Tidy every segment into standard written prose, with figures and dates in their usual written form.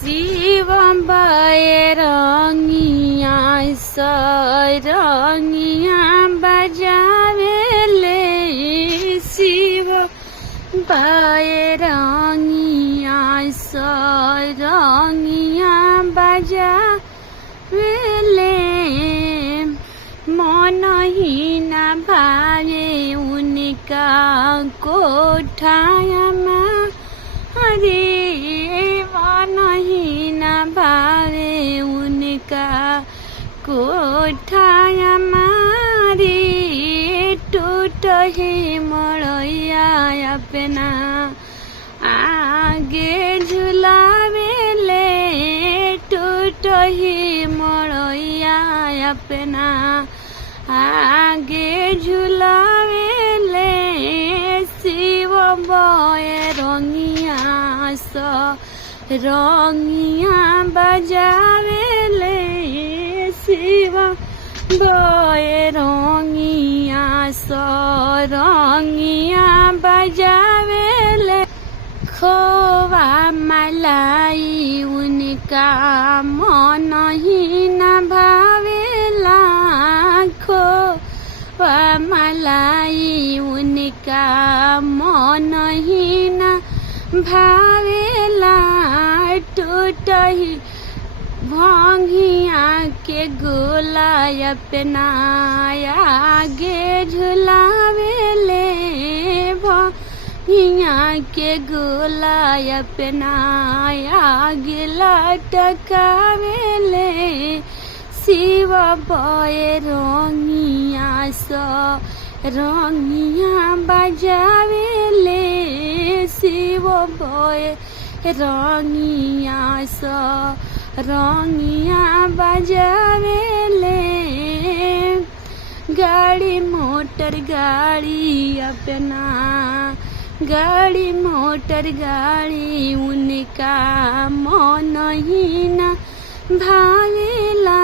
शिवम रंगिया सरंगिया बजावेले शिव रंगिया सरंगिया बजावेले मन ही न भावे उनका कोठाया में हरे मन ही न भावे उनका कोठाया मारे टूट ही मड़ैया अपना आगे झुलावेले टूट ही मड़ैया अपना आगे झुलावेले शिव रंगिया रंगिया बजावेले शिव रंगिया रंगिया बजावेले खोवा मलाई उनका मन ही न भावेला खोवा मलाई उनका मन ही न भावेला टूट ही भंगिया के गोला अपना आगे झुलावेले भंगिया के गोला अपना आगे लटकावेले शिव रंगिया रंगिया बजावेले शिव रंगिया रंगिया बजावेले गाड़ी मोटर गाड़ी अपना गाड़ी मोटर गाड़ी उनका मन ही न भावेला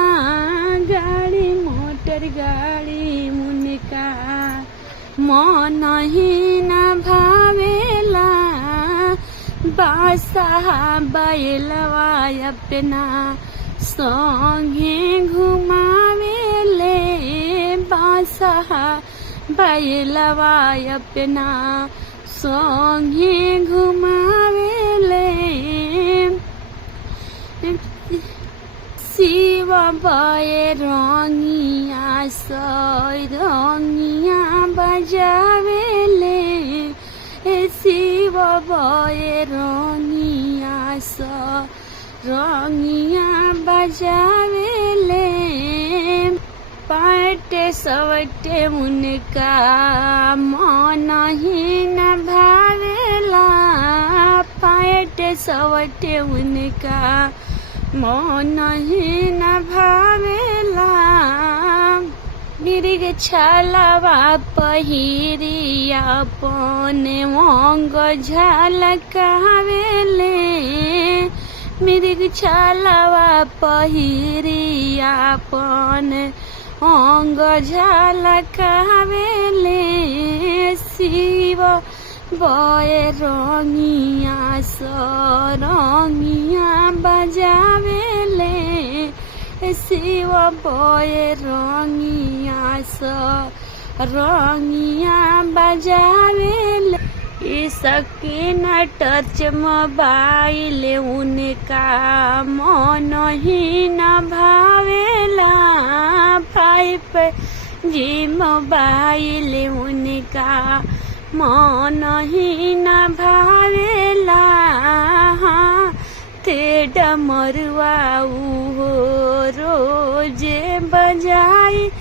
गाड़ी मोटर गाड़ी उनका मन ही न भावेला बासा बैलवा अपना संगे घुमावेले बासा बैलवा अपना संगे घुमावेले शिव रंगिया रंगिया बजावेले शिव रंगिया रंगिया बजावेले पाटे सवटे उनका मन ही न भावेला पाटे सवटे उनका मन ही न भावेला मृग छालावा पहिरी अपन अंग झलकावेले मृग छालावा पहिरी अपन अंग झलकावेले शिव रंगिया रंगिया बजावेले शिव रंगिया रंगिया बजावेले इसके न टच मोबाइल उनका मन ही न भावेला 5G मोबाइल उनका मन ही न भावेला ते डमरुआ रोजे बजाइले।